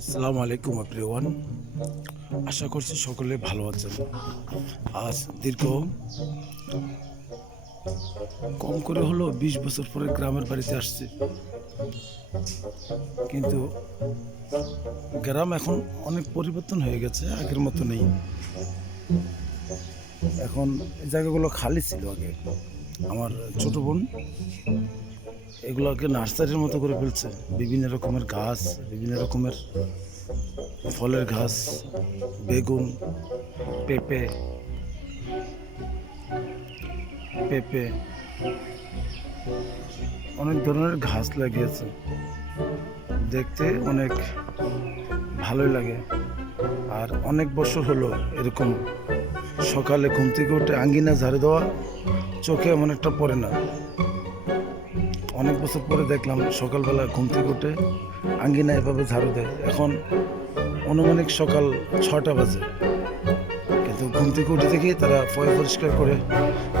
আসসালামু আলাইকুম এভরিওয়ান আশা করছি সকলে ভালো আছেন। আজ দীর্ঘ কম করে হলো বিশ বছর পরে গ্রামের বাড়িতে আসছে। কিন্তু গ্রাম এখন অনেক পরিবর্তন হয়ে গেছে, আগের মতো নেই। এখন এই জায়গাগুলো খালি ছিল আগে। আমার ছোট বোন এগুলোকে নার্সারির মতো করে ফেলছে। বিভিন্ন রকমের গাছ, বিভিন্ন রকমের ফলের গাছ, বেগুন, পেঁপে পেঁপে। অনেক ধরনের ঘাস লাগিয়েছে। দেখতে অনেক ভালোই লাগে। আর অনেক বছর হলো এরকম। সকালে ঘুম থেকে উঠে আঙ্গিনা ঝাড়ে দেওয়া চোখে এমন একটা পড়ে না। অনেক বছর পরে দেখলাম সকালবেলা ঘুম থেকে উঠে আঙ্গিনা এভাবে ঝাড়ু দেয়। এখন অনুমানিক সকাল ছটা বাজে। কিন্তু ঘুম থেকে উঠে দেখি তারা পয় পরিষ্কার করে,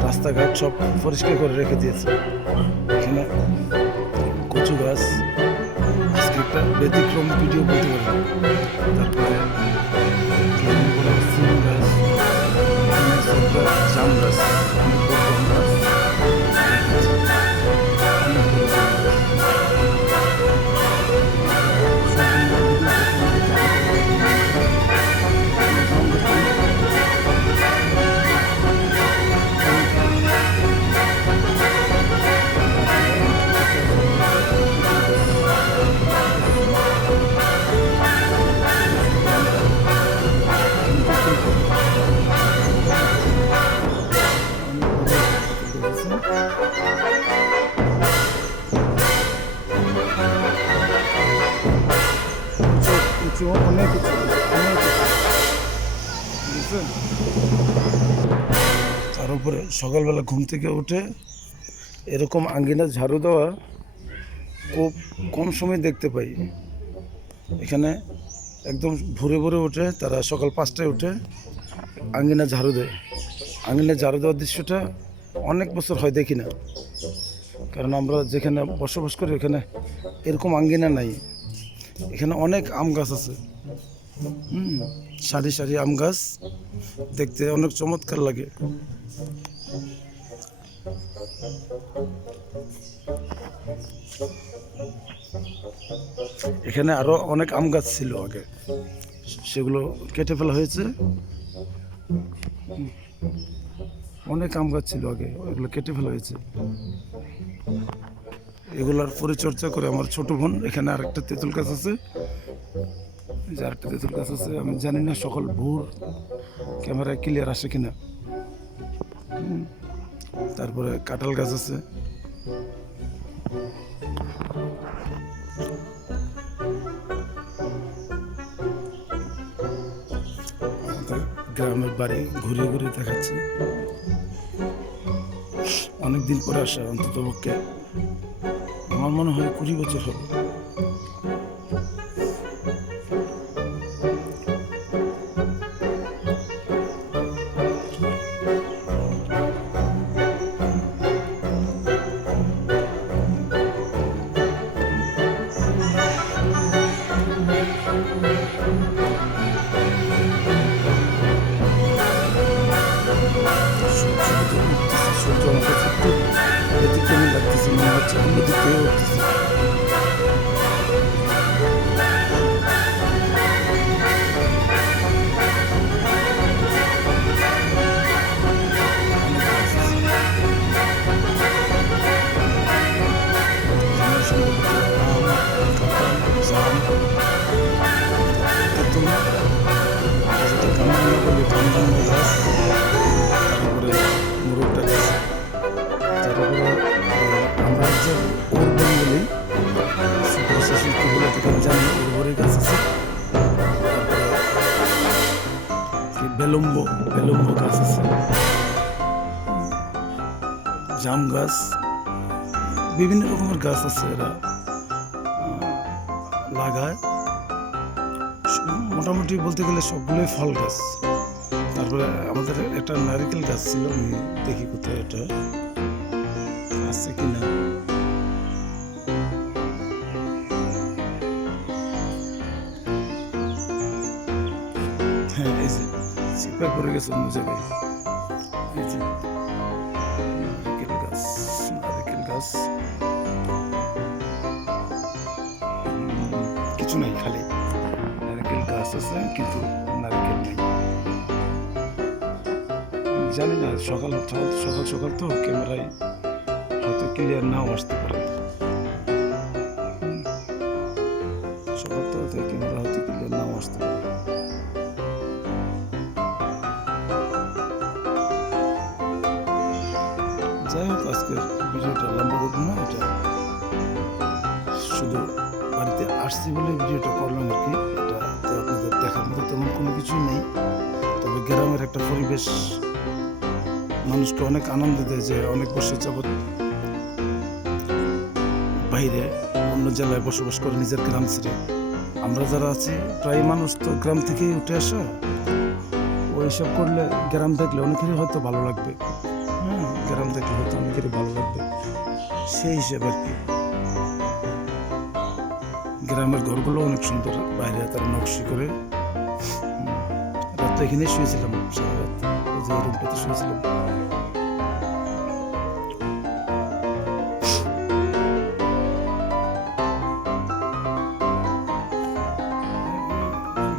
রাস্তাঘাট সব পরিষ্কার করে রেখে দিয়েছে। এখানে কচু গাছ, আজকে একটা ব্যতিক্রম ভিডিও বলতে পারি তারপরে গাছ জাম গাছ। উঁচু অনেক উঁচু অনেক বুঝছেন তার উপরে সকালবেলা ঘুম থেকে উঠে এরকম আঙ্গিনা ঝাড়ু দেওয়া খুব কম সময় দেখতে পাই। এখানে একদম ভোরে ভোরে উঠে তারা সকাল পাঁচটায় উঠে আঙ্গিনা ঝাড়ু দেয়। আঙ্গিনা ঝাড়ু দেওয়ার দৃশ্যটা অনেক বছর হয় দেখি না। কারণ আমরা যেখানে বসবাস করি, ওখানে এরকম আঙ্গিনা নাই। এখানে অনেক আম গাছ আছে। হুম, সারি সারি আম গাছ দেখতে অনেক চমৎকার লাগে। এখানে আরও অনেক আম গাছ ছিল আগে। সেগুলো কেটে ফেলা হয়েছে। অনেক আম গাছ ছিল আগে ওইগুলো কেটে ফেলা হয়েছে। এগুলার পরিচর্যা করে আমার ছোট বোন, এখানে আরেকটা তেঁতুল গাছ আছে। যে আরেকটা তেঁতুল গাছ আছে, আমি জানি না সকল ভোর ক্যামেরায় ক্লিয়ার আসে কিনা। তারপরে কাঁঠাল গাছ আছে। গ্রামের বাড়ি ঘুরে ঘুরে দেখাচ্ছি। অনেক দিন পরে আসা অন্তত পক্ষে আমার মনে হয় কুড়ি বছর হবে। ব্যতিক্রমী লাগতেছে মনে হচ্ছে অন্য কি বেলম্ব বেলম্ব গাছ আছে। জাম গাছ বিভিন্ন রকমের গাছ আছে এরা লাগায়। মোটামুটি বলতে গেলে সবগুলোই ফল গাছ তারপরে আমাদের একটা নারকেল গাছ ছিল, আমি দেখি কোথায় এটা। আছে কিনা? হ্যাঁ এই যে। চিপা পড়ে গেছে কিছু নাই খালি। নারকেল গাছ আছে, কিন্তু নেই। জানি না, সকাল সকাল- সকাল তো ক্যামেরায় হয়তো ক্লিয়ার নাও আসতে পারে। সকাল তো ক্যামেরা হয়তো শুধু বাড়িতে আসছি বলে ভিডিওটা করলাম আর কি, এটা আপনাদের দেখার মতো তেমন কোনো কিছুই নেই। তবে গ্রামের একটা পরিবেশ, মানুষকে অনেক আনন্দ দেয় যে অনেক বছর যাবৎ বাইরে অন্য জেলায় বসবাস করে নিজের গ্রাম ছেড়ে। আমরা যারা আছি, প্রায় মানুষ তো গ্রাম থেকেই উঠে আসা। ওই সব করলে গ্রাম দেখলে অনেকেরই হয়তো ভালো লাগবে। হ্যাঁ গ্রাম দেখলে হয়তো অনেকেরই ভালো লাগবে। সেই হিসেবে আর কি। গ্রামের ঘরগুলো অনেক সুন্দর বাইরে তারা নকশি করে। হুম, রাত এখানেই শুয়েছিলাম যে রুমটাতে শুয়েছিলাম।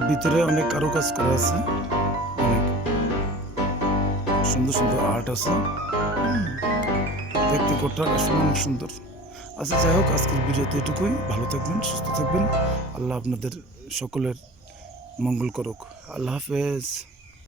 ভিতরে অনেক কারুকাজ করা আছে অনেক সুন্দর সুন্দর আর্ট আছে। দেখতে কোটটা অনেক সুন্দর। আচ্ছা যাই হোক, আজকের ভিডিওতে এটুকুই। ভালো থাকবেন, সুস্থ থাকবেন। আল্লাহ আপনাদের সকলের মঙ্গল করুক। আল্লাহ হাফেজ।